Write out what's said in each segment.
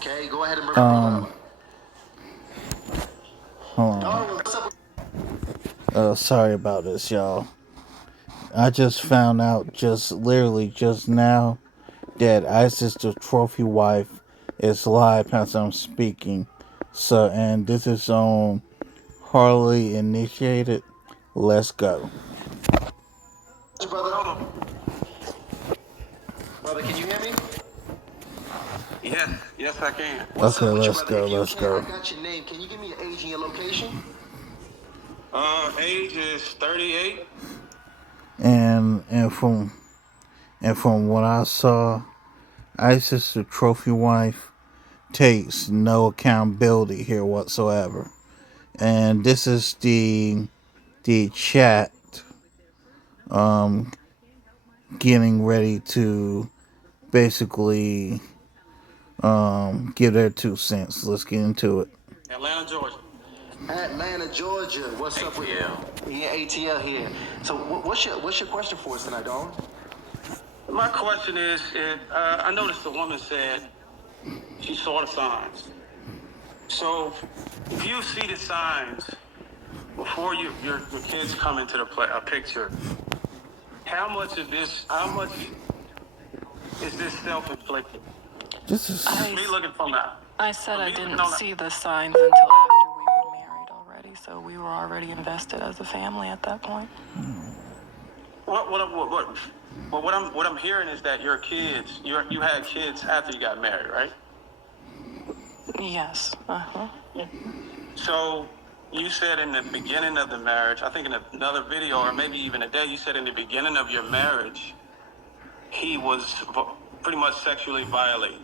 Okay, go ahead and bring up. Hold on. Sorry about this, y'all. I just found out literally just now that Isis the trophy wife is live as I'm speaking. So, and this is on Harley Initiated. Let's go. Brother, brother, can you hear me? Yes, I can. What's Okay, up with you, let's brother? go. If you Let's can, I go. got your name. Can you give me your age and your location? Age is 38. And from what I saw, Isis the trophy wife takes no accountability here whatsoever. And this is the chat getting ready to basically give their 2 cents. Let's get into it. Atlanta, Georgia. Atlanta, Georgia. What's up with you? Yeah, ATL here. So, what's your question for us tonight, Darwin? My question is, I noticed the woman said she saw the signs. So, if you see the signs before your kids come into the picture, how much is this self-inflicted? This is Me looking from that. I said I didn't see the signs until after we were married already, so we were already invested as a family at that point. What I'm hearing is that your kids, you had kids after you got married, right? Yes. So you said in the beginning of the marriage, I think in another video or maybe even a day, you said in the beginning of your marriage, he was pretty much sexually violated.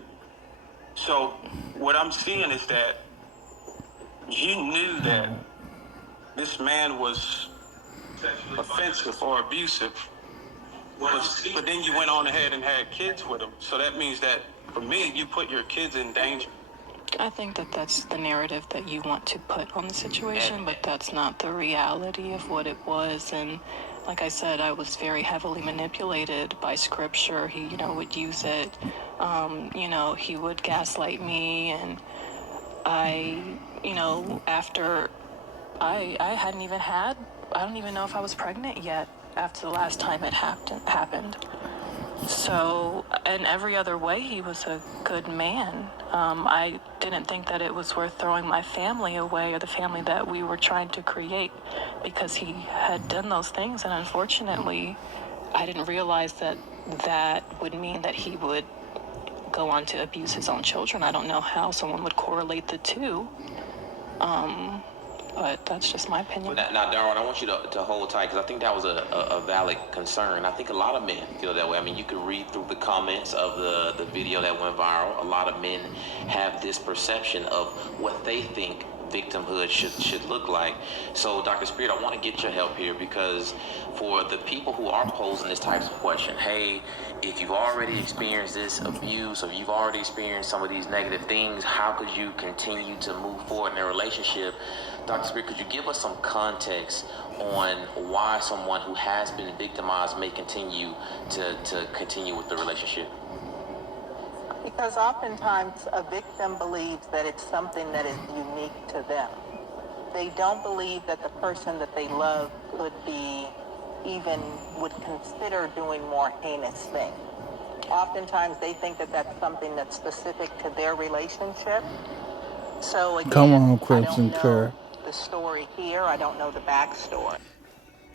So what I'm seeing is that you knew that this man was sexually offensive or abusive, but then you went on ahead and had kids with him. So that means that for me, you put your kids in danger. I think that that's the narrative that you want to put on the situation, but that's not the reality of what it was. And like I said, I was very heavily manipulated by scripture. He, would use it. He would gaslight me, and after I hadn't even had, I don't even know if I was pregnant yet after the last time it happened. So, in every other way, he was a good man. I didn't think that it was worth throwing my family away or the family that we were trying to create because he had done those things. And unfortunately, I didn't realize that that would mean that he would go on to abuse his own children. I don't know how someone would correlate the two. But that's just my opinion. Now, Darwin, I want you to hold tight because I think that was a valid concern. I think a lot of men feel that way. I mean, you could read through the comments of the video that went viral. A lot of men have this perception of what they think victimhood should look like. So, Dr. Spirit, I want to get your help here because for the people who are posing this type of question, hey, if you've already experienced this abuse or you've already experienced some of these negative things, how could you continue to move forward in a relationship? Dr. Spirit, could you give us some context on why someone who has been victimized may continue to continue with the relationship? Because oftentimes a victim believes that it's something that is unique to them. They don't believe that the person that they love would consider doing more heinous things. Oftentimes they think that that's something that's specific to their relationship. So again, come on, Crimson Kerr. The story here, I don't know the backstory.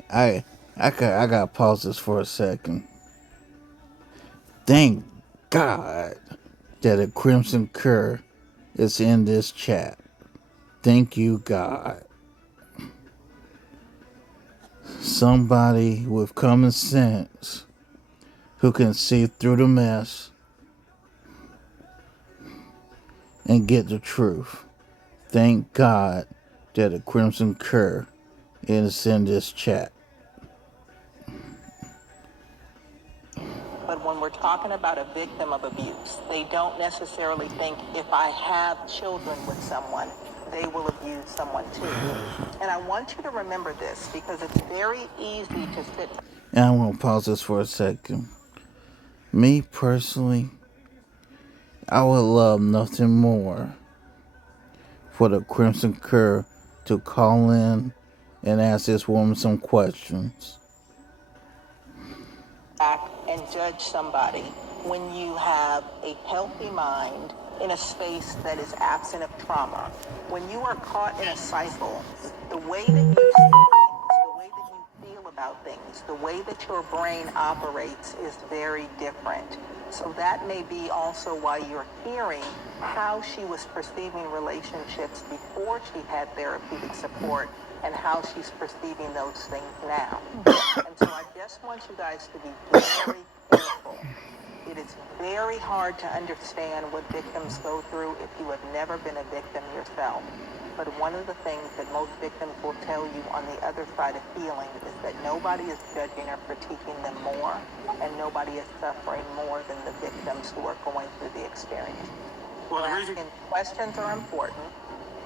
I gotta pause this for a second. Thank God that a Crimson Kerr is in this chat. Thank you, God. Somebody with common sense who can see through the mess and get the truth. Thank God that a Crimson Kerr is in this chat. But when we're talking about a victim of abuse, they don't necessarily think if I have children with someone, they will abuse someone too. And I want you to remember this because it's very easy to sit. And I'm going to pause this for a second. Me personally, I would love nothing more for the Crimson Curve to call in and ask this woman some questions. And judge somebody when you have a healthy mind in a space that is absent of trauma. When you are caught in a cycle, the way that you see things, the way that you feel about things, the way that your brain operates is very different. So that may be also why you're hearing how she was perceiving relationships before she had therapeutic support and how she's perceiving those things now. And so I just want you guys to be very careful. It is very hard to understand what victims go through if you have never been a victim yourself. But one of the things that most victims will tell you on the other side of healing is that nobody is judging or critiquing them more, and nobody is suffering more than the victims who are going through the experience. Well, the Asking questions are important,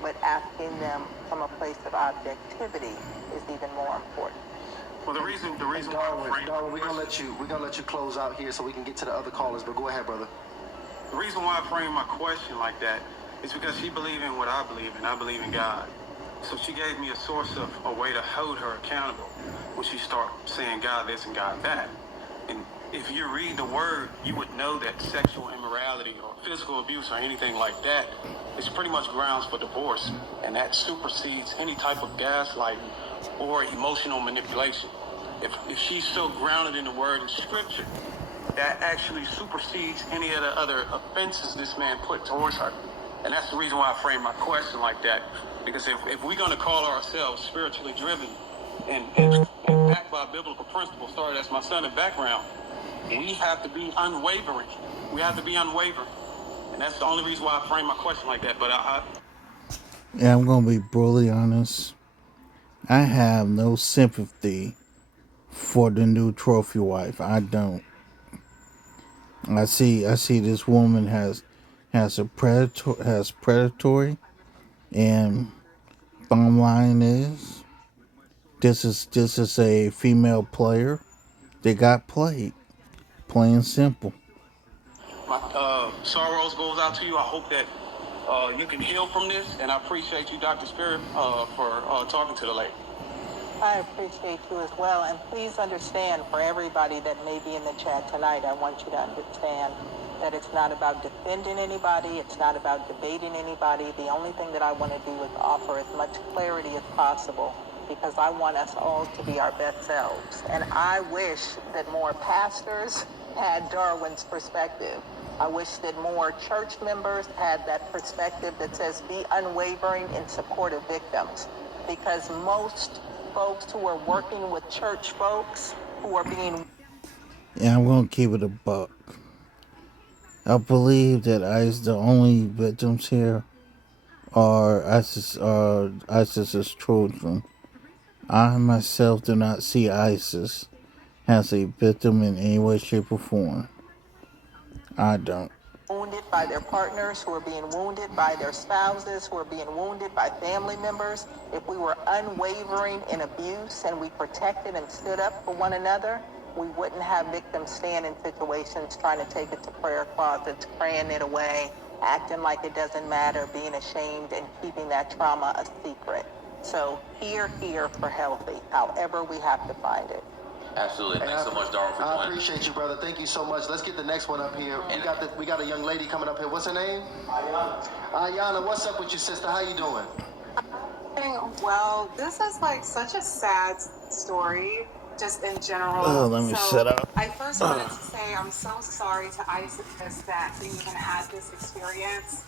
but asking them from a place of objectivity is even more important. Well, the reason Darwin, we're gonna let you close out here so we can get to the other callers. But go ahead, brother. The reason why I framed my question like that is because she believed in what I believe in. I believe in God. So she gave me a source of a way to hold her accountable when she started saying God this and God that. And if you read the word, you would know that sexual immorality or physical abuse or anything like that is pretty much grounds for divorce. And that supersedes any type of gaslighting or emotional manipulation. If she's so grounded in the word and scripture, that actually supersedes any of the other offenses this man put towards her. And that's the reason why I framed my question like that. Because if we're going to call ourselves spiritually driven and backed by biblical principles, sorry, that's my son in background, we have to be unwavering. We have to be unwavering. And that's the only reason why I framed my question like that. But Yeah, I'm gonna be brutally honest. I have no sympathy for the new trophy wife. I don't. I see this woman has predatory, and bottom line is this is a female player that got played, plain and simple. my sorrows goes out to you. I hope that you can heal from this. And I appreciate you, Dr. Spirit, for talking to the lady. I appreciate you as well, and please understand, for everybody that may be in the chat tonight, I want you to understand that it's not about defending anybody, it's not about debating anybody. The only thing that I want to do is offer as much clarity as possible, because I want us all to be our best selves. And I wish that more pastors had Darwin's perspective. I wish that more church members had that perspective that says be unwavering in support of victims, because most folks who are working with church folks who are being... Yeah, I'm gonna keep it a buck. I believe that the only victims here are ISIS's children. I myself do not see ISIS as a victim in any way, shape, or form. I don't. wounded by their partners, who are being wounded by their spouses, who are being wounded by family members. If we were unwavering in abuse and we protected and stood up for one another, we wouldn't have victims stand in situations trying to take it to prayer closets, praying it away, acting like it doesn't matter, being ashamed, and keeping that trauma a secret. So here for healthy, however we have to find it. Absolutely. Thanks so much, Darwin, for I joining. appreciate you, brother. Thank you so much. Let's get the next one up here. We got a young lady coming up here. What's her name? Ayana, what's up with you, sister? How you doing? Well, this is like such a sad story, just in general. Oh, let me set up. I first wanted to say I'm so sorry to Isis that you even had this experience.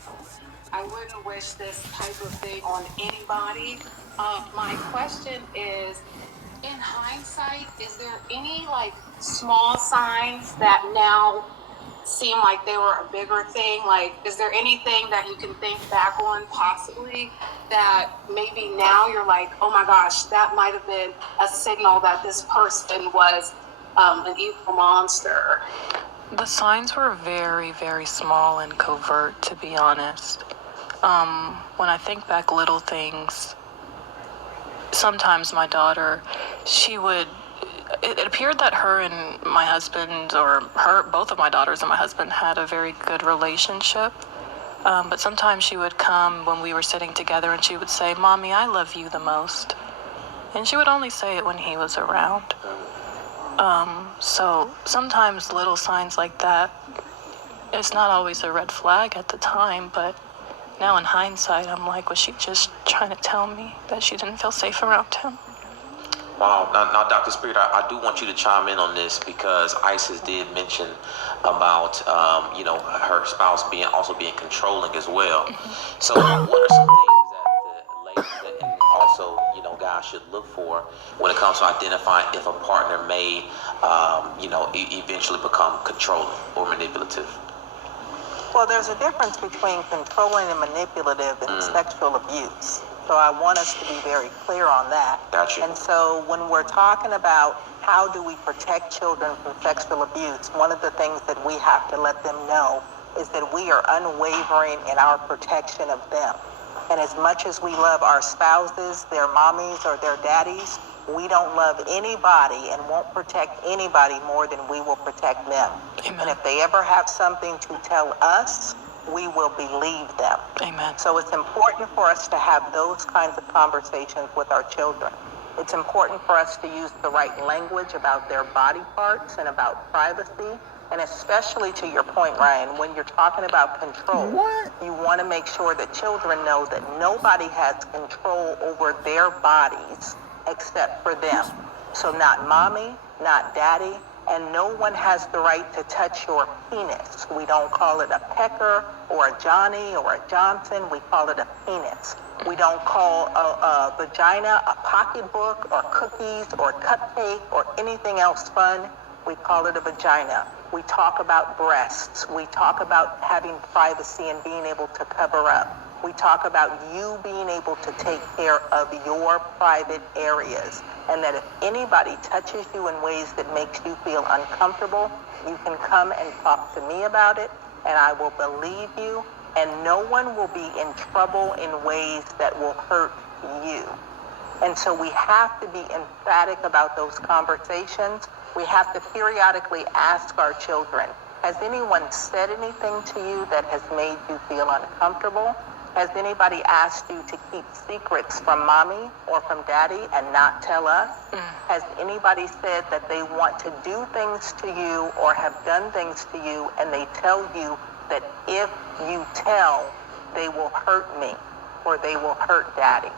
I wouldn't wish this type of thing on anybody. My question is, in hindsight, is there any like small signs that now seem like they were a bigger thing? Like, is there anything that you can think back on possibly that maybe now you're like, oh my gosh, that might have been a signal that this person was an evil monster? The signs were very, very small and covert, to be honest. When I think back, little things, sometimes my daughter, she would it appeared that her and my husband, or both of my daughters and my husband, had a very good relationship. But sometimes she would come when we were sitting together and she would say, "Mommy, I love you the most." And she would only say it when he was around. So sometimes little signs like that, it's not always a red flag at the time, but now in hindsight, I'm like, was she just trying to tell me that she didn't feel safe around him? Wow. Now, Dr. Spirit, I do want you to chime in on this because Isis did mention about, her spouse also being controlling as well. So what are some things that the ladies and also, guys should look for when it comes to identifying if a partner may, eventually become controlling or manipulative? Well, there's a difference between controlling and manipulative and sexual abuse. So I want us to be very clear on that. Gotcha. And so when we're talking about how do we protect children from sexual abuse, one of the things that we have to let them know is that we are unwavering in our protection of them. And as much as we love our spouses, their mommies or their daddies, we don't love anybody and won't protect anybody more than we will protect them. Amen. And if they ever have something to tell us, we will believe them. Amen. So it's important for us to have those kinds of conversations with our children. It's important for us to use the right language about their body parts and about privacy. And especially to your point, Ryan, when you're talking about control, you want to make sure that children know that nobody has control over their bodies except for them. So not mommy, not daddy, and no one has the right to touch your penis. We don't call it a pecker or a Johnny or a Johnson. We call it a penis. We don't call a vagina a pocketbook or cookies or cupcake or anything else fun. We call it a vagina. We talk about breasts. We talk about having privacy and being able to cover up. We talk about you being able to take care of your private areas, and that if anybody touches you in ways that makes you feel uncomfortable, you can come and talk to me about it, and I will believe you, and no one will be in trouble in ways that will hurt you. And so we have to be emphatic about those conversations. We have to periodically ask our children, has anyone said anything to you that has made you feel uncomfortable? Has anybody asked you to keep secrets from mommy or from daddy and not tell us? Has anybody said that they want to do things to you or have done things to you and they tell you that if you tell, they will hurt me or they will hurt daddy?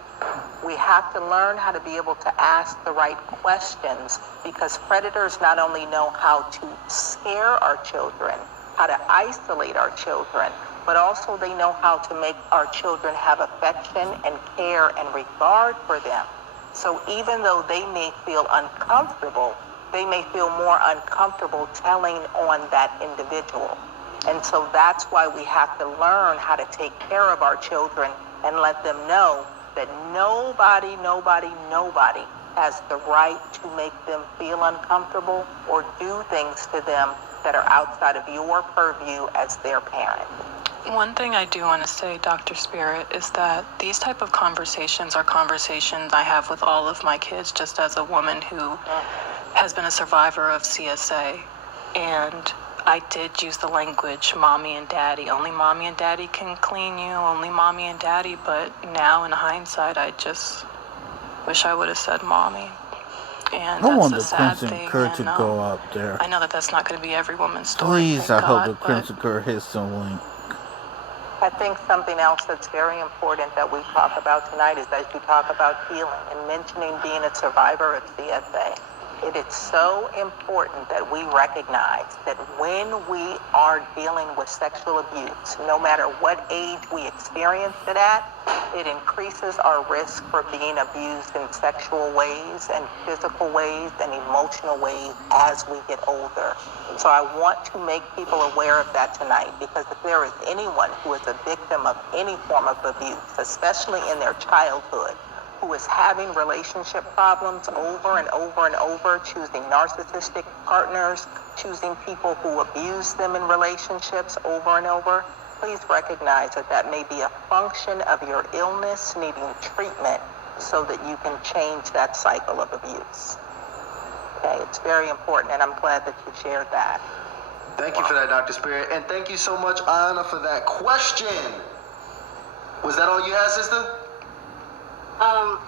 We have to learn how to be able to ask the right questions, because predators not only know how to scare our children, how to isolate our children, but also they know how to make our children have affection and care and regard for them. So even though they may feel uncomfortable, they may feel more uncomfortable telling on that individual. And so that's why we have to learn how to take care of our children and let them know that nobody has the right to make them feel uncomfortable or do things to them that are outside of your purview as their parent. One thing I do want to say, Dr. Spirit, is that these type of conversations are conversations I have with all of my kids, just as a woman who has been a survivor of CSA. And I did use the language, mommy and daddy. Only mommy and daddy can clean you, only mommy and daddy. But now in hindsight, I just wish I would have said mommy. And I that's want a the sad Crimson thing. Curd to And, go out there. I know that that's not going to be every woman's story. Please, I thank hope God, the Crimson Curd hits some link. I think something else that's very important that we talk about tonight is as you talk about healing and mentioning being a survivor of CSA. It is so important that we recognize that when we are dealing with sexual abuse, no matter what age we experience it at, it increases our risk for being abused in sexual ways and physical ways and emotional ways as we get older. So I want to make people aware of that tonight, because if there is anyone who is a victim of any form of abuse, especially in their childhood, who is having relationship problems over and over and over, choosing narcissistic partners, choosing people who abuse them in relationships over and over, please recognize that that may be a function of your illness needing treatment so that you can change that cycle of abuse. okay? It's very important, and I'm glad that you shared that. Thank you for that, Dr. Spirit. And thank you so much, Ayana, for that question. Was that all you had, sister?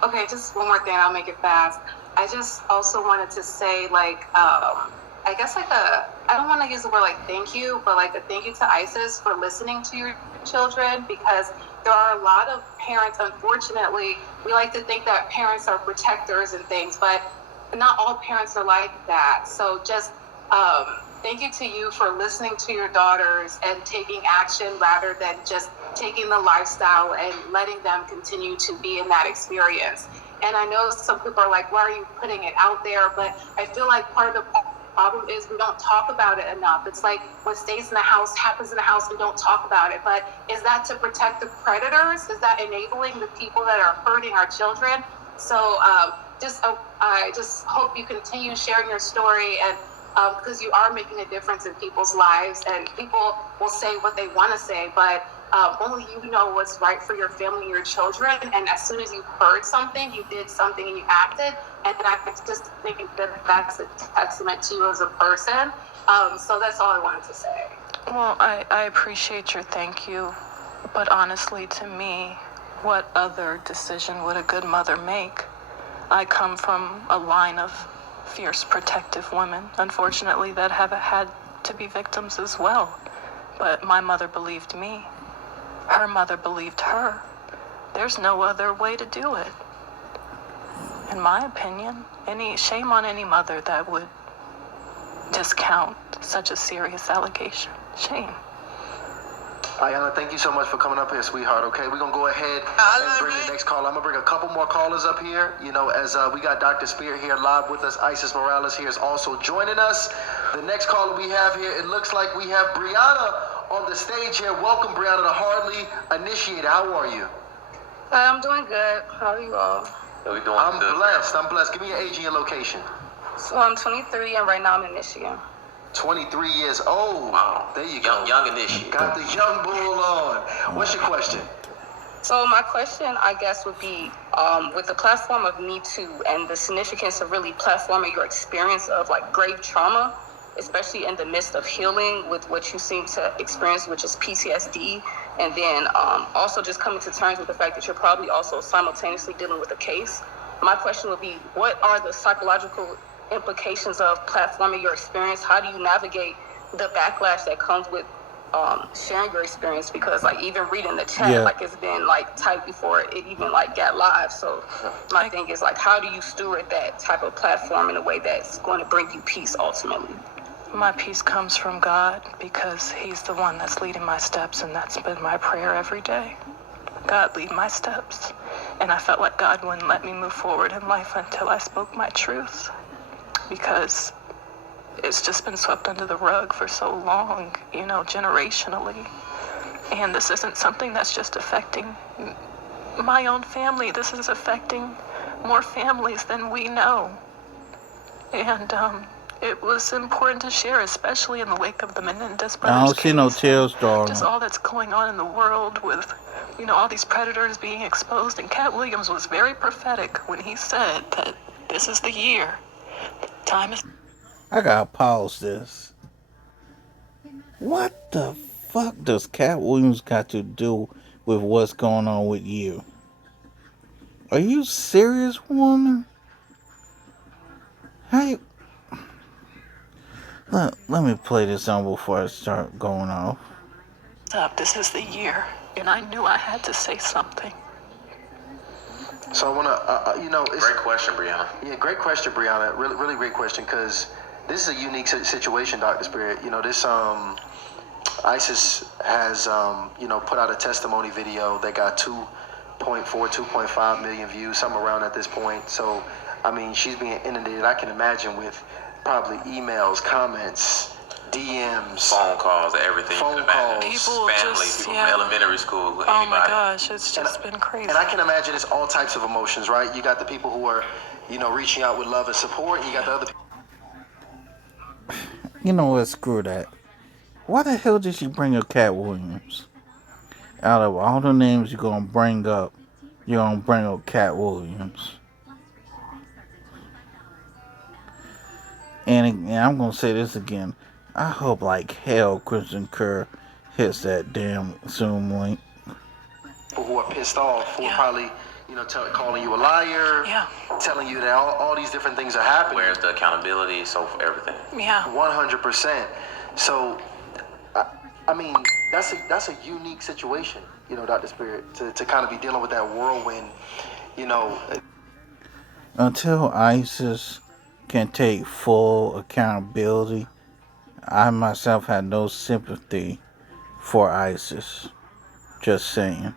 Okay, just one more thing. I'll make it fast. I just also wanted to say, I guess I don't want to use the word like thank you, but like a thank you to ISIS for listening to your children, because there are a lot of parents, unfortunately, we like to think that parents are protectors and things, but not all parents are like that. So just thank you to you for listening to your daughters and taking action rather than just taking the lifestyle and letting them continue to be in that experience. And I know some people are like, why are you putting it out there? But I feel like part of the problem is we don't talk about it enough. It's like what stays in the house happens in the house, we don't talk about it. But is that to protect the predators? Is that enabling the people that are hurting our children? So I just hope you continue sharing your story, and because you are making a difference in people's lives, and people will say what they want to say, but only you know what's right for your family and your children. And as soon as you heard something, you did something and you acted. And I just think that that's a testament to you as a person. So that's all I wanted to say. Well, I appreciate your thank you, but honestly, to me, what other decision would a good mother make? I come from a line of fierce protective women, unfortunately, that have had to be victims as well. But my mother believed me. Her mother believed her. There's no other way to do it. In my opinion, shame on any mother that would discount such a serious allegation. Shame. Ayana, thank you so much for coming up here, sweetheart. Okay, we're gonna go ahead and bring the next caller. I'm gonna bring a couple more callers up here. You know, as we got Dr. Spirit here live with us. Isis Morales here is also joining us. The next caller we have here, it looks like we have Brianna on the stage here. Welcome, Brianna, the Hardly Initiated. How are you? I'm doing good. How are you all? What we doing? I'm blessed. I'm blessed. Give me your age and your location. So I'm 23 and right now I'm in Michigan. 23 years old. Wow. There you go. Young initiative. Got the young bull on. What's your question? So my question, I guess, would be, with the platform of Me Too and the significance of really platforming your experience of like grave trauma, especially in the midst of healing with what you seem to experience, which is PTSD, and then also just coming to terms with the fact that you're probably also simultaneously dealing with a case. My question would be, what are the psychological implications of platforming your experience? How do you navigate the backlash that comes with sharing your experience? Because like even reading the chat, like it's been like typed before it even like got live. So my thing is like, how do you steward that type of platform in a way that's going to bring you peace ultimately? My peace comes from God because He's the one that's leading my steps, and that's been my prayer every day. God, lead my steps. And I felt like God wouldn't let me move forward in life until I spoke my truth, because it's just been swept under the rug for so long, you know, generationally. And this isn't something that's just affecting my own family. This is affecting more families than we know. And it was important to share, especially in the wake of the Menendez brothers I don't see no case, tears, darling. just all that's going on in the world with, you know, all these predators being exposed. And Cat Williams was very prophetic when he said that this is the year. Time is... I gotta pause this. What the fuck does Cat Williams got to do with what's going on with you? Are you serious, woman? Hey, let me play this on before I start going off. up. This is the year, and I knew I had to say something. So I want to, it's... Great question, Brianna. Yeah, great question, Brianna. Really, really great question, because this is a unique situation, Dr. Spirit. You know, this, ISIS has, put out a testimony video that got 2.5 million views, something around at this point. So, I mean, she's being inundated, I can imagine, with probably emails, comments, DMs, phone calls, everything. Phone calls. People family, just, people yeah. from elementary school, anybody. Oh my gosh, it's just been crazy. And I can imagine it's all types of emotions, right? You got the people who are, reaching out with love and support. And you got the other people. You know what? Screw that. Why the hell did she bring up Cat Williams? Out of all the names you're gonna bring up, you're gonna bring up Cat Williams. And I'm gonna say this again. I hope like hell Christian Kerr hits that damn Zoom link. People who are pissed off, who are Yeah. probably, calling you a liar, Yeah. telling you that all these different things are happening. Where's the accountability? So for everything. Yeah. 100%. So, I mean, that's a unique situation, Dr. Spirit, to kind of be dealing with that whirlwind, Until ISIS can take full accountability, I myself have no sympathy for ISIS. Just saying.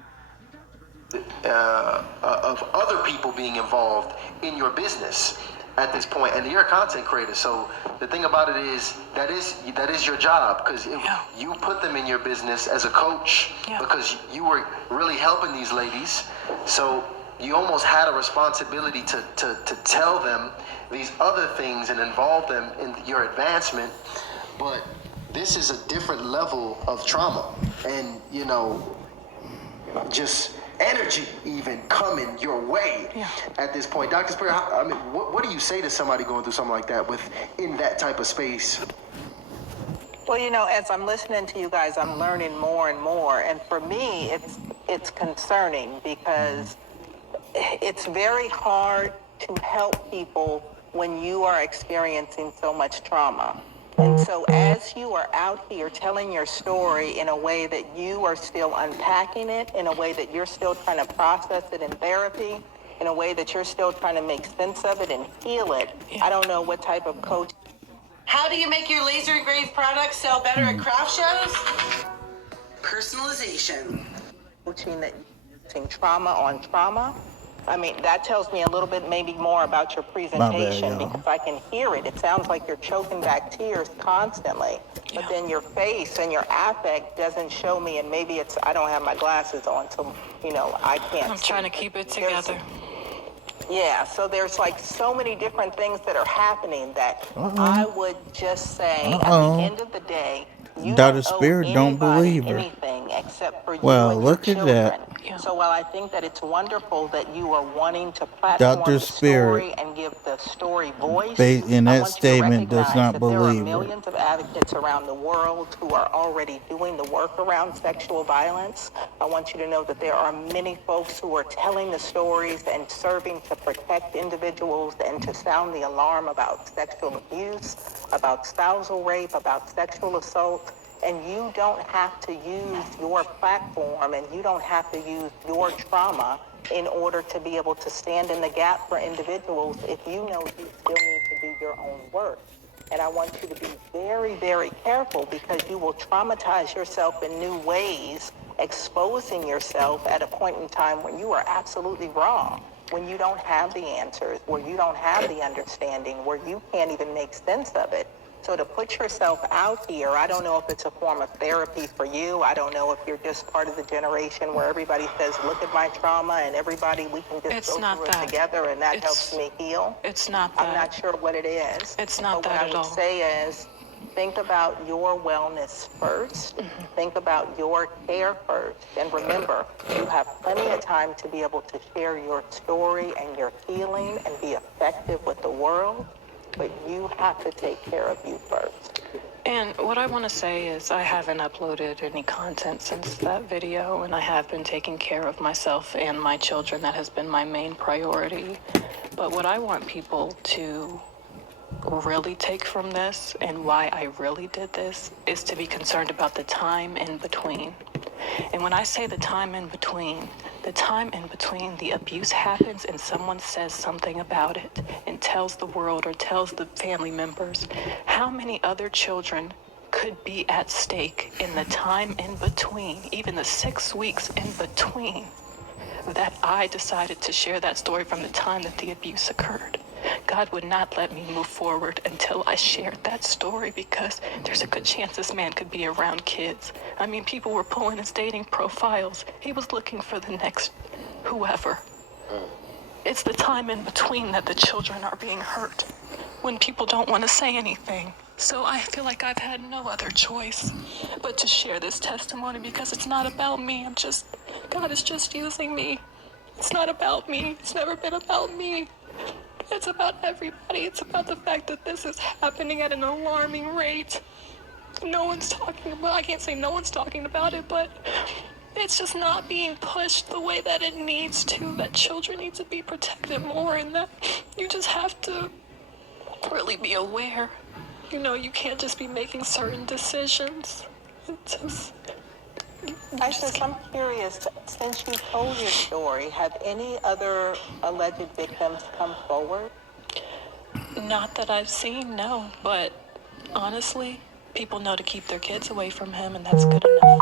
of other people being involved in your business at this point, and you're a content creator. So the thing about it is that is your job, because you put them in your business as a coach, because you were really helping these ladies. So you almost had a responsibility to tell them these other things and involve them in your advancement. But this is a different level of trauma, and just energy even coming your way at this point. Dr. Spirit, what do you say to somebody going through something like that in that type of space? Well, as I'm listening to you guys, I'm learning more and more. And for me, it's concerning, because it's very hard to help people when you are experiencing so much trauma. And so as you are out here telling your story in a way that you are still unpacking it, in a way that you're still trying to process it in therapy, in a way that you're still trying to make sense of it and heal it, I don't know what type of coach. How do you make your laser engraved products sell better at craft shows? Personalization. Coaching that you're using trauma on trauma. I mean, that tells me a little bit maybe more about your presentation, because I can hear it. It sounds like you're choking back tears constantly, but then your face and your affect doesn't show me, and maybe it's, I don't have my glasses on, so, I can't I'm see. trying to keep it together. Yeah, so there's like so many different things that are happening that I would just say at the end of the day, you Dr. don't owe Spirit don't anybody believe her. anything except for you Well, and look your at children. that. So while I think that it's wonderful that you are wanting to platform Dr. the Spirit, story and give the story voice, in I that want you to statement, does recognize not that there are believe her. millions of advocates around the world who are already doing the work around sexual violence. I want you to know that there are many folks who are telling the stories and serving to protect individuals and to sound the alarm about sexual abuse, about spousal rape, about sexual assault. And you don't have to use your platform, and you don't have to use your trauma in order to be able to stand in the gap for individuals if you know you still need to do your own work. And I want you to be very, very careful, because you will traumatize yourself in new ways, exposing yourself at a point in time when you are absolutely wrong, when you don't have the answers, where you don't have the understanding, where you can't even make sense of it. So to put yourself out here, I don't know if it's a form of therapy for you. I don't know if you're just part of the generation where everybody says, look at my trauma, and everybody, we can just go through it together, and that helps me heal. It's not that. I'm not sure what it is. It's not but that what at I all. would say is, think about your wellness first. Think about your care first. And remember, you have plenty of time to be able to share your story and your healing and be effective with the world. But you have to take care of you first. And what I want to say is I haven't uploaded any content since that video, and I have been taking care of myself and my children. That has been my main priority. But what I want people to really take from this, and why I really did this, is to be concerned about the time in between. And when I say the time in between the abuse happens and someone says something about it and tells the world or tells the family members, how many other children could be at stake in the time in between, even the 6 weeks in between, that I decided to share that story from the time that the abuse occurred. God would not let me move forward until I shared that story, because there's a good chance this man could be around kids. I mean, people were pulling his dating profiles. He was looking for the next whoever. It's the time in between that the children are being hurt, when people don't want to say anything. So I feel like I've had no other choice but to share this testimony, because it's not about me. God is just using me. It's not about me. It's never been about me. It's about everybody. It's about the fact that this is happening at an alarming rate. No one's talking about, I can't say no one's talking about it, but it's just not being pushed the way that it needs to, that children need to be protected more, and that you just have to really be aware. You know, you can't just be making certain decisions. It's just... I'm curious, since you told your story, have any other alleged victims come forward? Not that I've seen, no. But honestly, people know to keep their kids away from him, and that's good enough.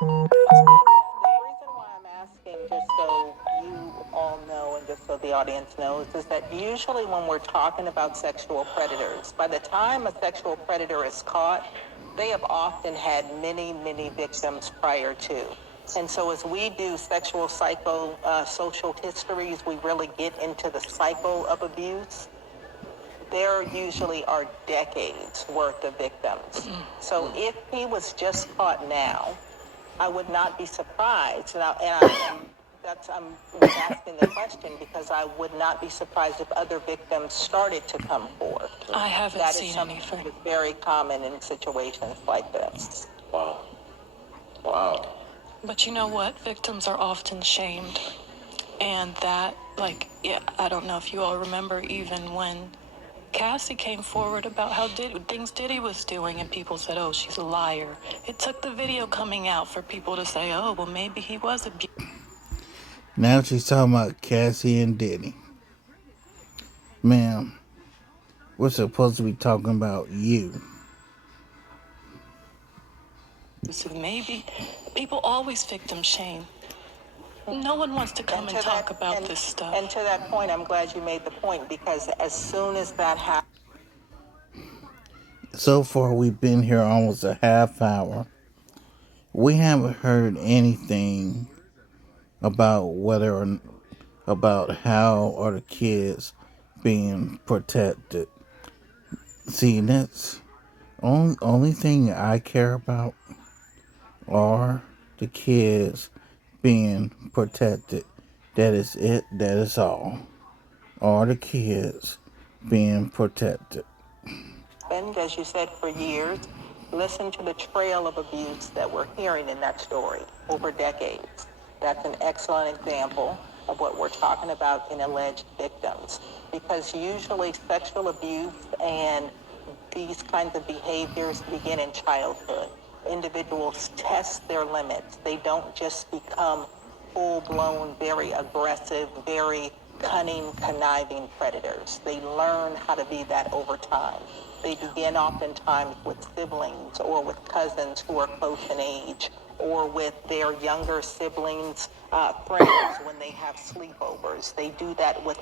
The reason why I'm asking, just so you all know and just so the audience knows, is that usually when we're talking about sexual predators, by the time a sexual predator is caught, they have often had many, many victims prior to. And so as we do sexual social histories, we really get into the cycle of abuse. There usually are decades worth of victims. So if he was just caught now, I would not be surprised. I'm asking the question because I would not be surprised if other victims started to come forth. I haven't seen anything. That is very common in situations like this. Wow. Wow. But you know what? Victims are often shamed. And that, I don't know if you all remember even when Cassie came forward about how things Diddy was doing, and people said, oh, she's a liar. It took the video coming out for people to say, oh, well, maybe he was abused. Now she's talking about Cassie and Diddy. Ma'am, we're supposed to be talking about you. So maybe people always victim shame. No one wants to come and talk about this stuff. And to that point, I'm glad you made the point, because as soon as that happened... So far, we've been here almost a half hour. We haven't heard anything about how are the kids being protected. See, that's only thing I care about are the kids being protected. That is it. That is all. Are the kids being protected? And as you said, for years, listen to the trail of abuse that we're hearing in that story over decades. That's an excellent example of what we're talking about in alleged victims. Because usually sexual abuse and these kinds of behaviors begin in childhood. Individuals test their limits. They don't just become full-blown, very aggressive, very cunning, conniving predators. They learn how to be that over time. They begin oftentimes with siblings or with cousins who are close in age, or with their younger siblings, friends when they have sleepovers. They do that with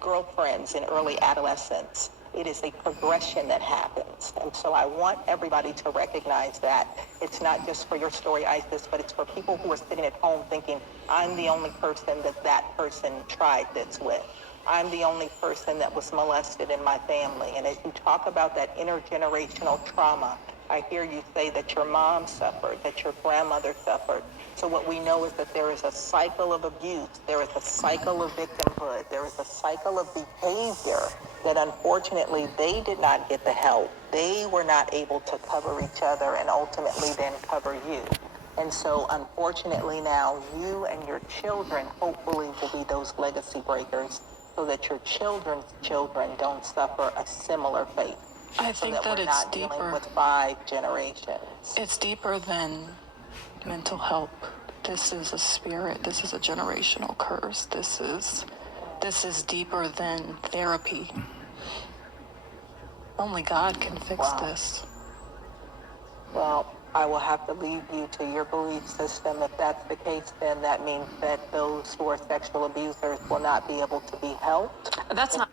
girlfriends in early adolescence. It is a progression that happens. And so I want everybody to recognize that it's not just for your story, Isis, but it's for people who are sitting at home thinking, I'm the only person that person tried this with. I'm the only person that was molested in my family. And as you talk about that intergenerational trauma, I hear you say that your mom suffered, that your grandmother suffered. So what we know is that there is a cycle of abuse, there is a cycle of victimhood, there is a cycle of behavior that unfortunately they did not get the help. They were not able to cover each other and ultimately then cover you. And so unfortunately now you and your children hopefully will be those legacy breakers so that your children's children don't suffer a similar fate. I think so that it's we're not deeper. dealing with 5 generations. It's deeper than mental health. This is a spirit. This is a generational curse. This is deeper than therapy. Only God can fix this. Well, I will have to leave you to your belief system. If that's the case, then that means that those who are sexual abusers will not be able to be helped. That's not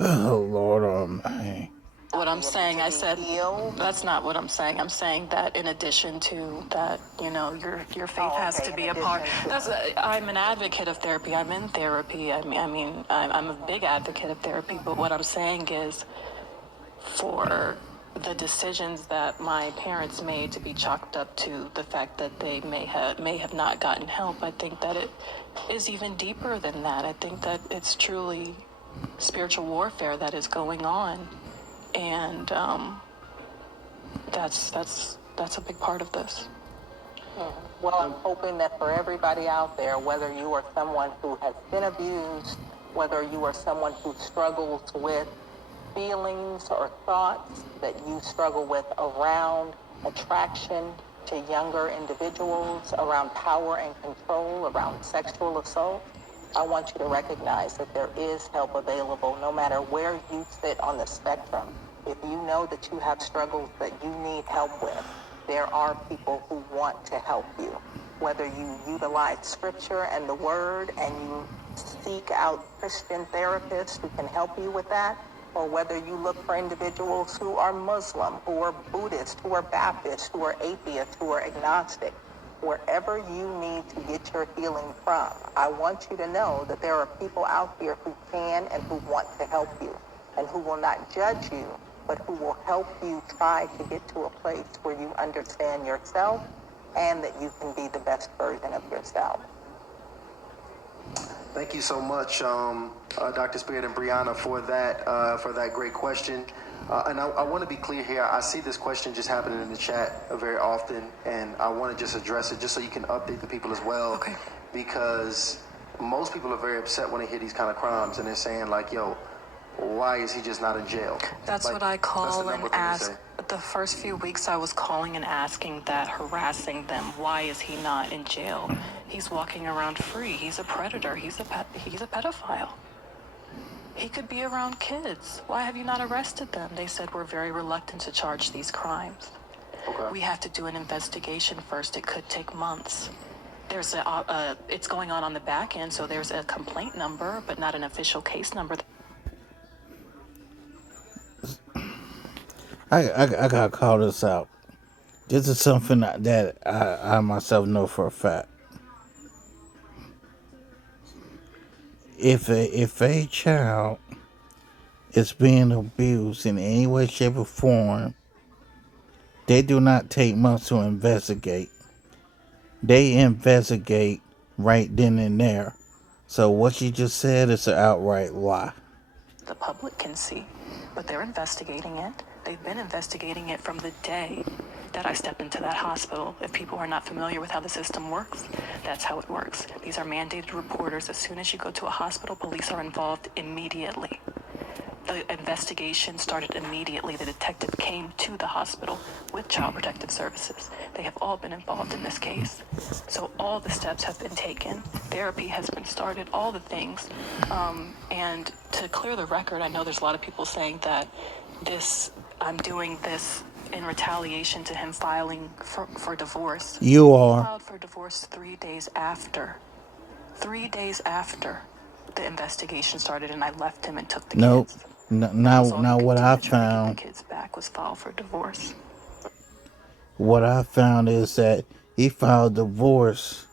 Oh, Lord Almighty. what I'm saying. I said that's not what I'm saying. I'm saying that in addition to that, you know, your faith has to be a part. I'm an advocate of therapy. I'm in therapy. I'm a big advocate of therapy. But what I'm saying is, for the decisions that my parents made to be chalked up to the fact that they may have not gotten help. I think that it is even deeper than that. I think that it's truly spiritual warfare that is going on, and that's a big part of this. Well, I'm hoping that for everybody out there, whether you are someone who has been abused, whether you are someone who struggles with feelings or thoughts that you struggle with around attraction to younger individuals, around power and control, around sexual assault, I want you to recognize that there is help available no matter where you sit on the spectrum. If you know that you have struggles that you need help with, there are people who want to help you. Whether you utilize scripture and the word and you seek out Christian therapists who can help you with that, or whether you look for individuals who are Muslim, who are Buddhist, who are Baptist, who are atheist, who are agnostic, wherever you need to get your healing from, I want you to know that there are people out here who can and who want to help you and who will not judge you, but who will help you try to get to a place where you understand yourself and that you can be the best version of yourself. Thank you so much, Dr. Spirit and Brianna, for that great question. And I want to be clear here. I see this question just happening in the chat very often, and I want to just address it just so you can update the people as well. Okay. Because most people are very upset when they hear these kind of crimes, and they're saying like, yo, why is he just not in jail? That's Like, what I that's the call number and thing to ask. say. The first few weeks I was calling and asking that, harassing them. Why is he not in jail? He's walking around free. He's a predator. He's a pedophile. He could be around kids. Why have you not arrested them? They said we're very reluctant to charge these crimes. Okay. We have to do an investigation first. It could take months. There's it's going on the back end, so there's a complaint number, but not an official case number. I gotta call this out. This is something that I myself know for a fact. If a child is being abused in any way, shape, or form, they do not take months to investigate. They investigate right then and there. So what you just said is an outright lie. The public can see, but they're investigating it. They've been investigating it from the day that I stepped into that hospital. If people are not familiar with how the system works, that's how it works. These are mandated reporters. As soon as you go to a hospital, police are involved immediately. The investigation started immediately. The detective came to the hospital with Child Protective Services. They have all been involved in this case. So all the steps have been taken. Therapy has been started, all the things. And to clear the record, I know there's a lot of people saying that I'm doing this in retaliation to him filing for divorce. You He are. filed for divorce 3 days after. 3 days after the investigation started, and I left him and took the Nope. kids. Now Was all he could what do I to try to get found, the kids back was file for divorce. is that he filed divorce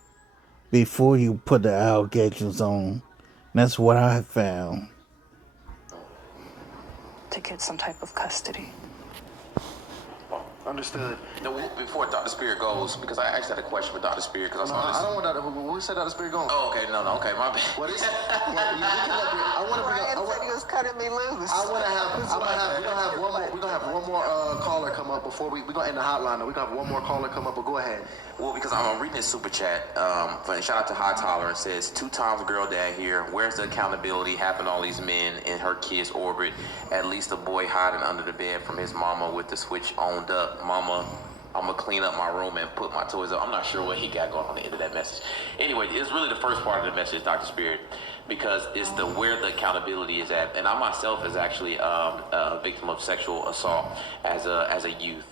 before you put the allegations on. That's what I found. To get some type of custody. Understood. No, before Dr. Spear goes, because I actually had a question for Dr. Spear, because I No, saw this. I don't want Dr. Who said Dr. Spirit going? Oh, okay, no, okay, my bad. What is it? I want to bring up. Brian said he was cutting me loose. We're gonna have one more caller come up before we're gonna end the hotline. We're gonna have one more caller come up, but go ahead. Well, because I'm reading this super chat, shout out to High Tolerance, says, 2 times girl dad here. Where's the accountability having all these men in her kid's orbit? At least a boy hiding under the bed from his mama with the switch owned up. Mama, I'm gonna clean up my room and put my toys up. I'm not sure what he got going on the end of that message. Anyway, it's really the first part of the message, Dr. Spirit, because it's where the accountability is at. And I myself is actually a victim of sexual assault as a youth.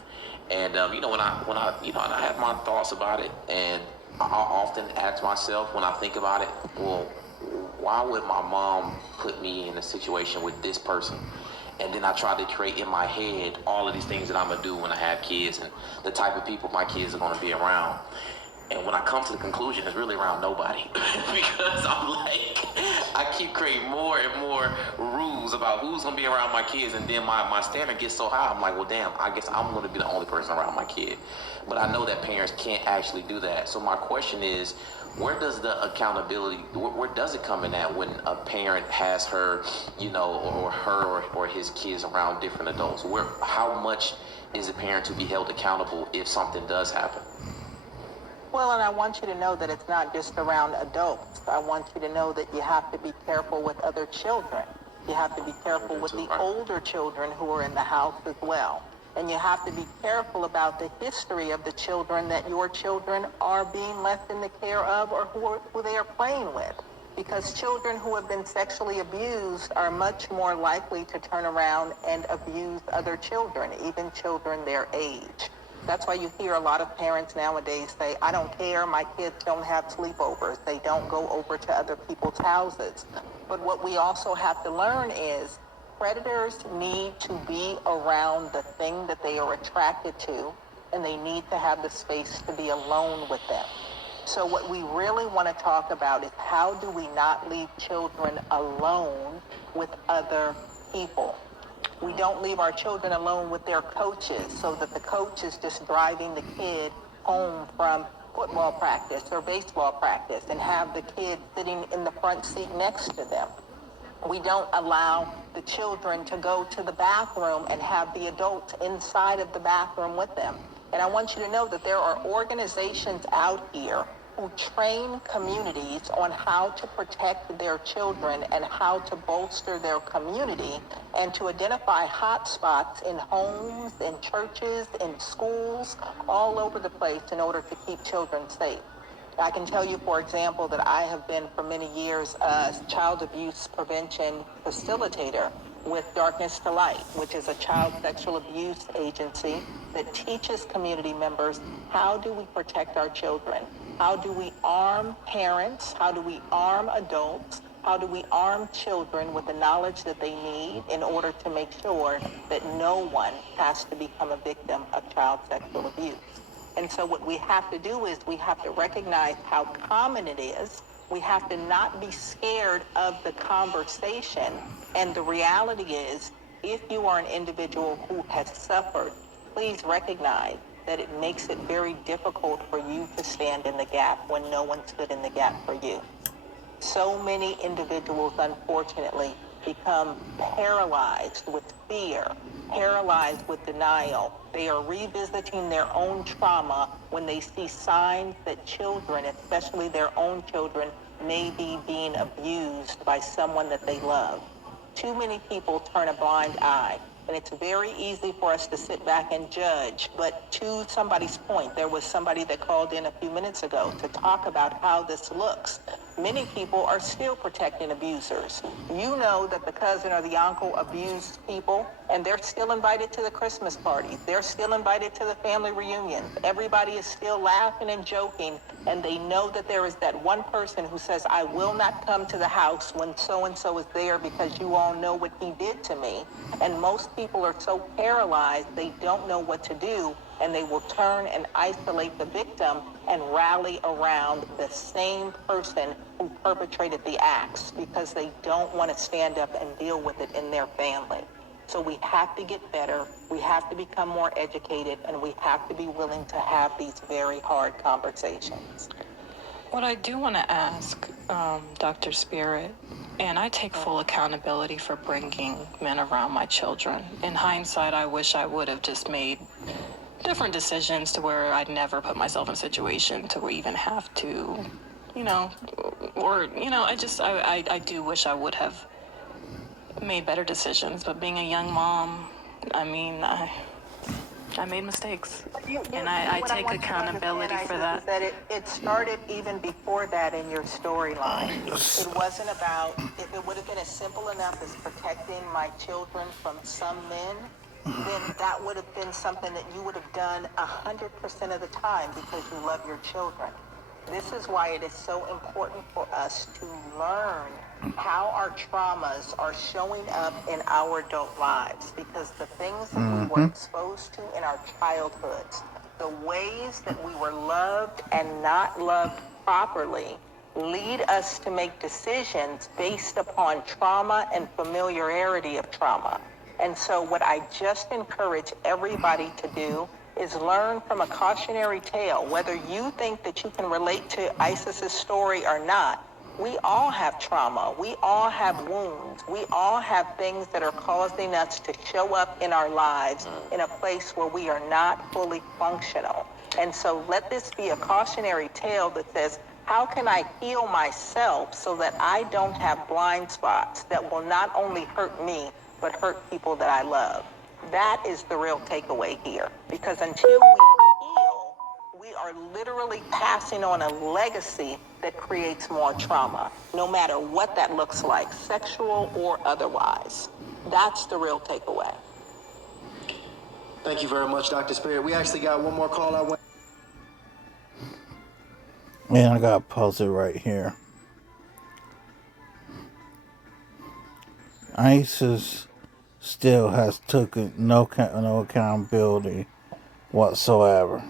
And when I have my thoughts about it, and I often ask myself when I think about it, well, why would my mom put me in a situation with this person? And then I try to create in my head all of these things that I'm gonna do when I have kids and the type of people my kids are gonna be around. And when I come to the conclusion, it's really around nobody. Because I'm like, I keep creating more and more rules about who's going to be around my kids. And then my standard gets so high, I'm like, well, damn, I guess I'm going to be the only person around my kid. But I know that parents can't actually do that. So my question is, where does the accountability, where does it come in at when a parent has her, you know, or her or his kids around different adults? How much is a parent to be held accountable if something does happen? Well, and I want you to know that it's not just around adults. I want you to know that you have to be careful with other children. You have to be careful with the older children who are in the house as well. And you have to be careful about the history of the children that your children are being left in the care of or who they are playing with. Because children who have been sexually abused are much more likely to turn around and abuse other children, even children their age. That's why you hear a lot of parents nowadays say, I don't care, my kids don't have sleepovers. They don't go over to other people's houses. But what we also have to learn is predators need to be around the thing that they are attracted to, and they need to have the space to be alone with them. So what we really want to talk about is how do we not leave children alone with other people? We don't leave our children alone with their coaches so that the coach is just driving the kid home from football practice or baseball practice and have the kid sitting in the front seat next to them. We don't allow the children to go to the bathroom and have the adults inside of the bathroom with them. And I want you to know that there are organizations out here who train communities on how to protect their children and how to bolster their community and to identify hot spots in homes, in churches, in schools, all over the place in order to keep children safe. I can tell you, for example, that I have been for many years a child abuse prevention facilitator with Darkness to Light, which is a child sexual abuse agency that teaches community members how do we protect our children? How do we arm parents? How do we arm adults? How do we arm children with the knowledge that they need in order to make sure that no one has to become a victim of child sexual abuse? And so what we have to do is we have to recognize how common it is. We have to not be scared of the conversation. And the reality is, if you are an individual who has suffered, please recognize that it makes it very difficult for you to stand in the gap when no one stood in the gap for you. So many individuals, unfortunately, become paralyzed with fear, paralyzed with denial. They are revisiting their own trauma when they see signs that children, especially their own children, may be being abused by someone that they love. Too many people turn a blind eye. And it's very easy for us to sit back and judge. But to somebody's point, there was somebody that called in a few minutes ago to talk about how this looks. Many people are still protecting abusers. You know that the cousin or the uncle abused people, and they're still invited to the Christmas parties. They're still invited to the family reunions. Everybody is still laughing and joking, and they know that there is that one person who says, I will not come to the house when so-and-so is there because you all know what he did to me. And most people are so paralyzed, they don't know what to do, and they will turn and isolate the victim and rally around the same person who perpetrated the acts because they don't want to stand up and deal with it in their family. So we have to get better, we have to become more educated, and we have to be willing to have these very hard conversations. What I do want to ask Dr. Spirit, and I take full accountability for bringing men around my children. In hindsight, I wish I would have just made different decisions to where I'd never put myself in a situation to even have to, I do wish I would have made better decisions. But being a young mom, I made mistakes, and I take accountability for that. That it started even before that in your storyline. It wasn't about, if it would have been as simple enough as protecting my children from some men, then that would have been something that you would have done 100% of the time because you love your children. This is why it is so important for us to learn how our traumas are showing up in our adult lives, because the things that we were exposed to in our childhoods the ways that we were loved and not loved properly lead us to make decisions based upon trauma and familiarity of trauma. And so what I just encourage everybody to do is learn from a cautionary tale. Whether you think that you can relate to ISIS's story or not, we all have trauma. We all have wounds. We all have things that are causing us to show up in our lives in a place where we are not fully functional. And so let this be a cautionary tale that says, how can I heal myself so that I don't have blind spots that will not only hurt me, but hurt people that I love? That is the real takeaway here. Because until we heal, we are literally passing on a legacy that creates more trauma, no matter what that looks like, sexual or otherwise. That's the real takeaway. Thank you very much, Dr. Spirit. We actually got one more call. Man, I gotta pause it right here. ISIS still has taken no accountability whatsoever.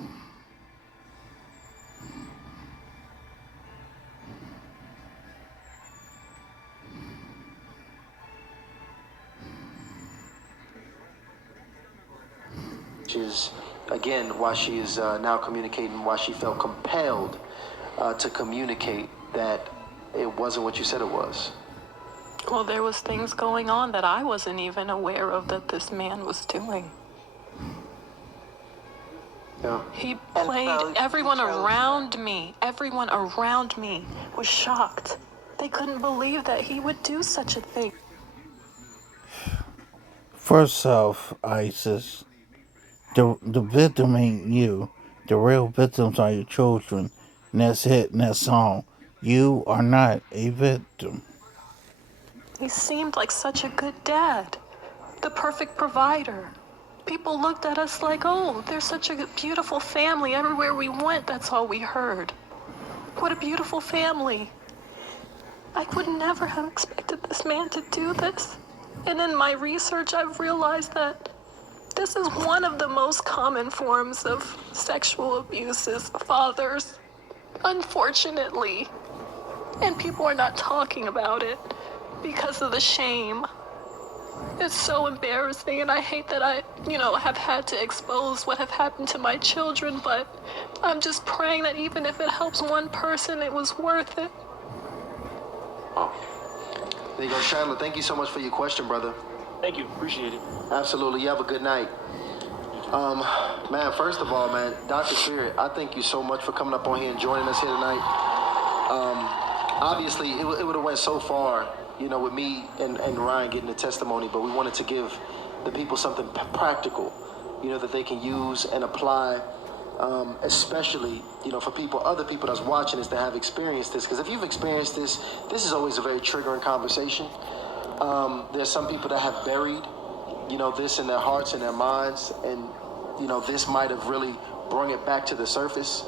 Which is, again, why she is now communicating, why she felt compelled to communicate that it wasn't what you said it was. Well, there was things going on that I wasn't even aware of that this man was doing. Yeah. He played, everyone around me was shocked. They couldn't believe that he would do such a thing. First off, ISIS, the victim ain't you. The real victims are your children. And that's it, and that's all. You are not a victim. He seemed like such a good dad, the perfect provider. People looked at us like, oh, they're such a beautiful family. Everywhere we went, that's all we heard. What a beautiful family. I would never have expected this man to do this. And in my research, I've realized that this is one of the most common forms of sexual abuses, fathers, unfortunately. And people are not talking about it because of the shame. It's so embarrassing, and I hate that I, have had to expose what have happened to my children, but I'm just praying that even if it helps one person, it was worth it. There you go, Chandler. Thank you so much for your question, brother. Thank you. Appreciate it. Absolutely. You have a good night. Man, first of all, man, Dr. Spirit, I thank you so much for coming up on here and joining us here tonight. Obviously, it would have went so far, with me and Ryan getting the testimony, but we wanted to give the people something practical, that they can use and apply, especially, for other people that's watching this that have experienced this. Because if you've experienced this is always a very triggering conversation. There's some people that have buried, this in their hearts and their minds, and, this might have really brought it back to the surface.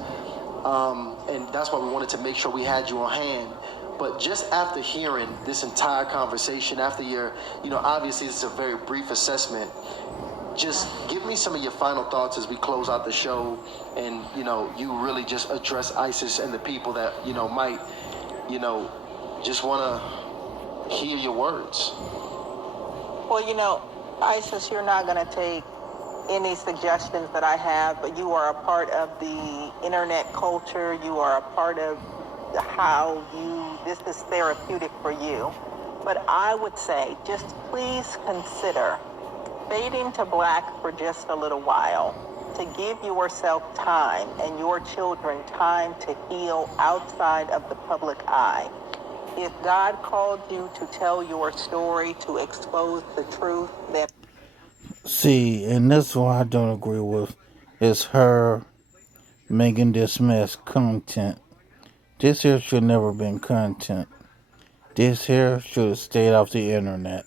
And that's why we wanted to make sure we had you on hand. But just after hearing this entire conversation, after your, obviously this is a very brief assessment, just give me some of your final thoughts as we close out the show, and, you really just address ISIS and the people that, might, just want to hear your words. Well, ISIS, you're not going to take any suggestions that I have, but you are a part of the internet culture. You are a part of how this is therapeutic for you. But I would say, just please consider fading to black for just a little while, to give yourself time and your children time to heal outside of the public eye. If God called you to tell your story, to expose the truth, then... See, and that's what I don't agree with, is her making this mess content. This here should never been content. This here should have stayed off the internet.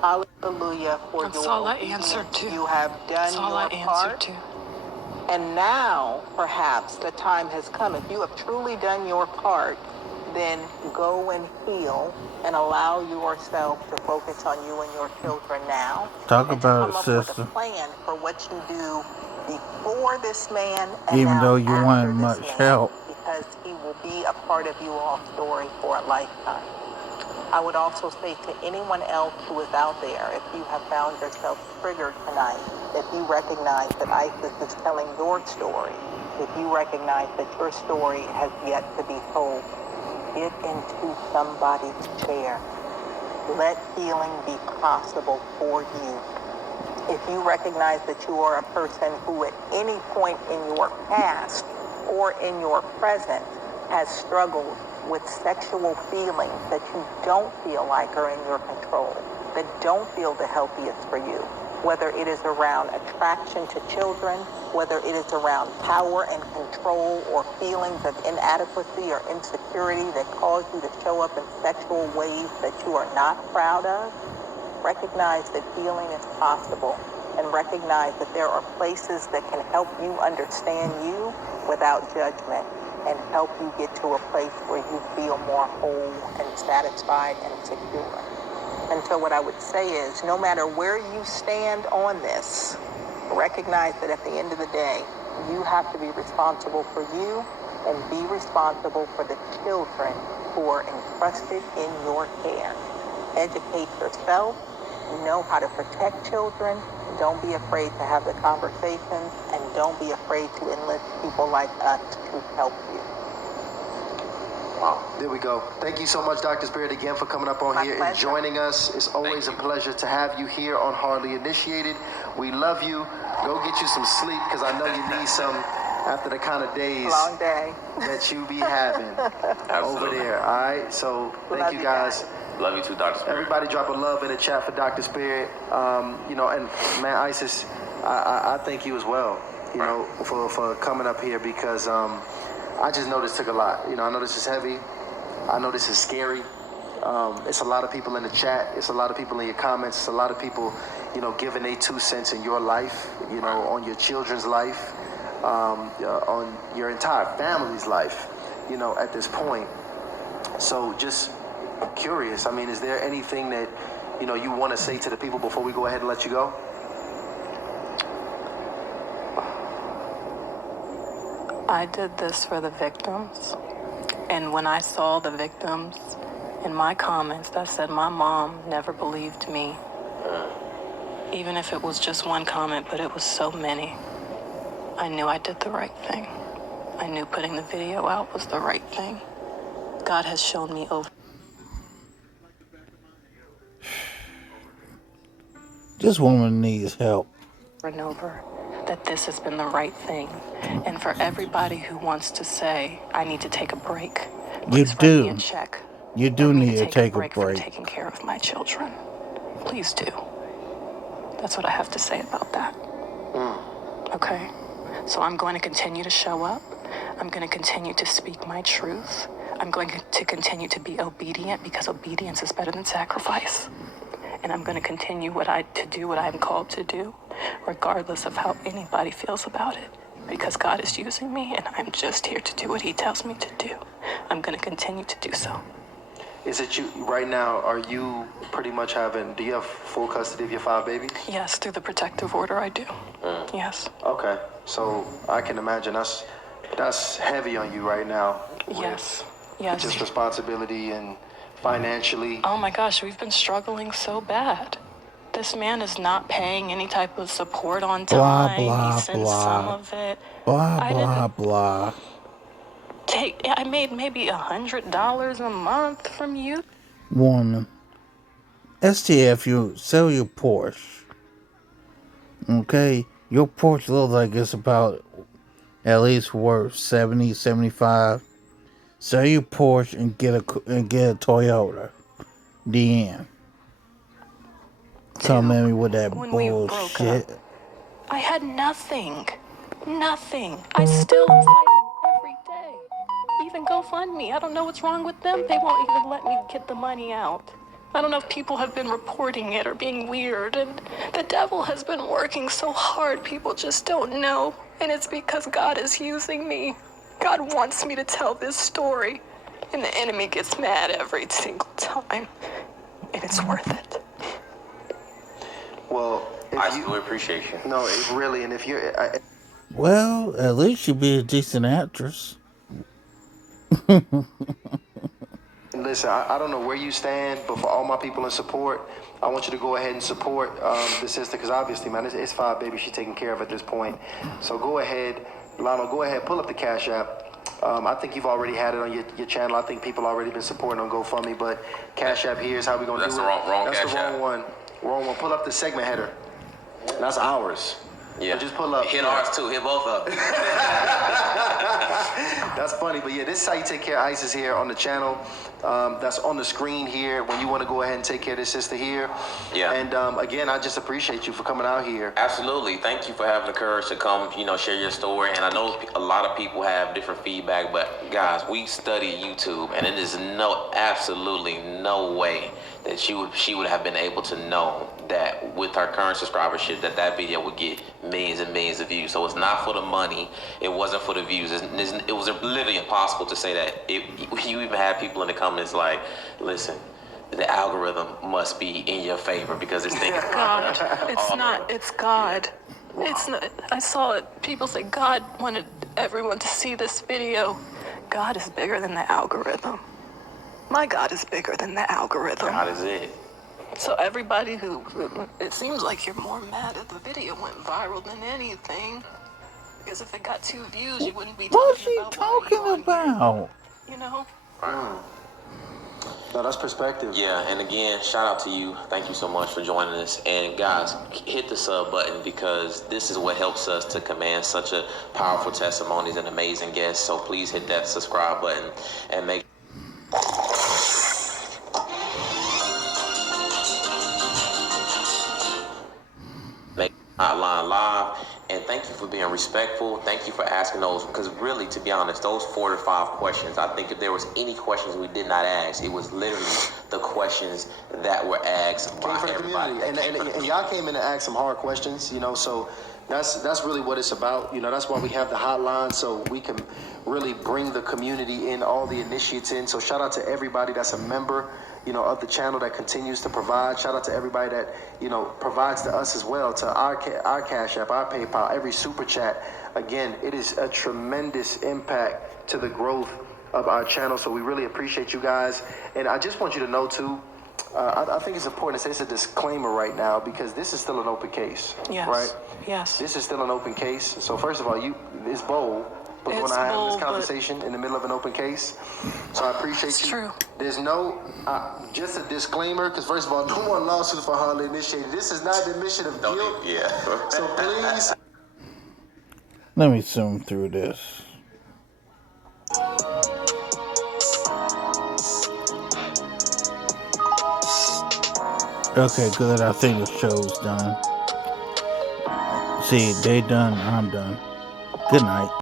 Hallelujah for That's your all I obedience. answered to. You have done That's all I your part. answered to. And now, perhaps, the time has come. If you have truly done your part, then go and heal and allow yourself to focus on you and your children now. Talk and about come it, up with sister. a plan for what you do before this man and Even now though you after wanted this much man, help. because he will be a part of you all's story for a lifetime. I would also say to anyone else who is out there, if you have found yourself triggered tonight, if you recognize that ISIS is telling your story, if you recognize that your story has yet to be told, get into somebody's chair. Let healing be possible for you. If you recognize that you are a person who at any point in your past or in your present has struggled with sexual feelings that you don't feel like are in your control, that don't feel the healthiest for you, whether it is around attraction to children, whether it is around power and control or feelings of inadequacy or insecurity that cause you to show up in sexual ways that you are not proud of, recognize that healing is possible and recognize that there are places that can help you understand you without judgment and help you get to a place where you feel more whole and satisfied and secure. And so what I would say is, no matter where you stand on this, recognize that at the end of the day, you have to be responsible for you and be responsible for the children who are entrusted in your care. Educate yourself, know how to protect children, don't be afraid to have the conversations, and don't be afraid to enlist people like us to help you. Wow, there we go. Thank you so much, Dr. Spirit, again for coming up on My here pleasure. and joining us. It's always a pleasure to have you here on Hardly Initiated. We love you. Go get you some sleep, because I know you need some after the kind of days Long day. that you be having over Absolutely. there. All right, so thank Love you you guys. Love you too, Dr. Spirit. Everybody drop a love in the chat for Dr. Spirit. You know, and man, Isis, I thank you as well, you know, for coming up here, because I just know this took a lot. You know, I know this is heavy. I know this is scary. It's a lot of people in the chat. It's a lot of people in your comments. It's a lot of people, you know, giving their 2 cents in your life, you know, on your children's life, on your entire family's life, you know, at this point. So just curious. I mean, is there anything that, you know, you want to say to the people before we go ahead and let you go? I did this for the victims. And when I saw the victims in my comments that said my mom never believed me, even if it was just one comment, but it was so many, I knew I did the right thing. I knew putting the video out was the right thing. God has shown me over This woman needs help. and over that this has been the right thing. And for everybody who wants to say, I need to take a break, You please write me do. a check. You do for me need to take a break from break. taking care of my children. Please do. That's what I have to say about that. Okay? So I'm going to continue to show up. I'm going to continue to speak my truth. I'm going to continue to be obedient, because obedience is better than sacrifice. And I'm going to continue to do what I'm called to do, regardless of how anybody feels about it. Because God is using me, and I'm just here to do what He tells me to do. I'm going to continue to do so. Is it you right now? Are you pretty much do you have full custody of your 5 babies? Yes, through the protective order, I do. Yes. Okay, so I can imagine that's heavy on you right now. Yes. Yes. Just responsibility and financially. Oh my gosh, we've been struggling so bad. This man is not paying any type of support on Blah, time. blah, He sends blah. some of it. Blah, I blah, didn't blah. I made maybe $100 a month from you. Woman. STF, you sell your Porsche. Okay? Your Porsche looks like it's about at least worth 70, 75. Sell your Porsche and get a Toyota. The end. Come at me with that When we broke bullshit. up, I had nothing. Nothing. I still am fighting every day. Even GoFundMe. I don't know what's wrong with them. They won't even let me get the money out. I don't know if people have been reporting it or being weird. And the devil has been working so hard, people just don't know. And it's because God is using me. God wants me to tell this story. And the enemy gets mad every single time. And it's worth it. Well, I still appreciate you. No, really, and if you're Well, at least she'd be a decent actress. Listen, I don't know where you stand, but for all my people in support, I want you to go ahead and support the sister, because obviously, man, it's five babies she's taking care of at this point. So go ahead, Lionel, go ahead, pull up the Cash App. I think you've already had it on your channel. I think people already been supporting on GoFundMe, but Cash App here is how we're going to do it. That's the wrong one. Wrong one. Pull up the segment header. That's ours. Yeah. So just pull up. Hit ours too. Hit both of them. That's funny, but yeah, this is how you take care of ISIS here on the channel. That's on the screen here when you want to go ahead and take care of this sister here. Yeah. And again, I just appreciate you for coming out here. Absolutely. Thank you for having the courage to come, share your story. And I know a lot of people have different feedback, but guys, we study YouTube, and it is absolutely no way that she would have been able to know that with her current subscribership that video would get millions and millions of views. So it's not for the money. It wasn't for the views. It was literally impossible to say that. You even had people in the comments like, listen, the algorithm must be in your favor because it's thinking God, it's not. It's God. It's not. I saw it. People say God wanted everyone to see this video. God is bigger than the algorithm. My God is bigger than the algorithm. God is it. So everybody who, it seems like you're more mad that the video went viral than anything. Because if it got 2 views, you wouldn't be What's talking she about talking about? You know? No, that's perspective. Yeah, and again, shout out to you. Thank you so much for joining us. And guys, hit the sub button because this is what helps us to command such a powerful testimonies and amazing guests. So please hit that subscribe button and make Hotline Live. And thank you for being respectful. Thank you for asking those, because really, to be honest, those 4 to 5 questions, I think if there was any questions we did not ask, it was literally the questions that were asked by everybody. And y'all came in to ask some hard questions, so that's really what it's about. That's why we have the hotline, so we can really bring the community in, all the initiates in. So shout out to everybody that's a member, of the channel that continues to provide. Shout out to everybody that, provides to us as well, to our Cash App, our PayPal, every super chat. Again, it is a tremendous impact to the growth of our channel. So we really appreciate you guys. And I just want you to know too, I think it's important to say it's a disclaimer right now because this is still an open case. Yes. Right? Yes. This is still an open case. So first of all, it's bold. But when I have this conversation in the middle of an open case, so I appreciate you. It's true. There's no, just a disclaimer, because first of all, no one lawsuit for Harley initiated. This is not the admission of guilt. Yeah. So please. Let me zoom through this. Okay, good. I think the show's done. See, they done, I'm done. Good night.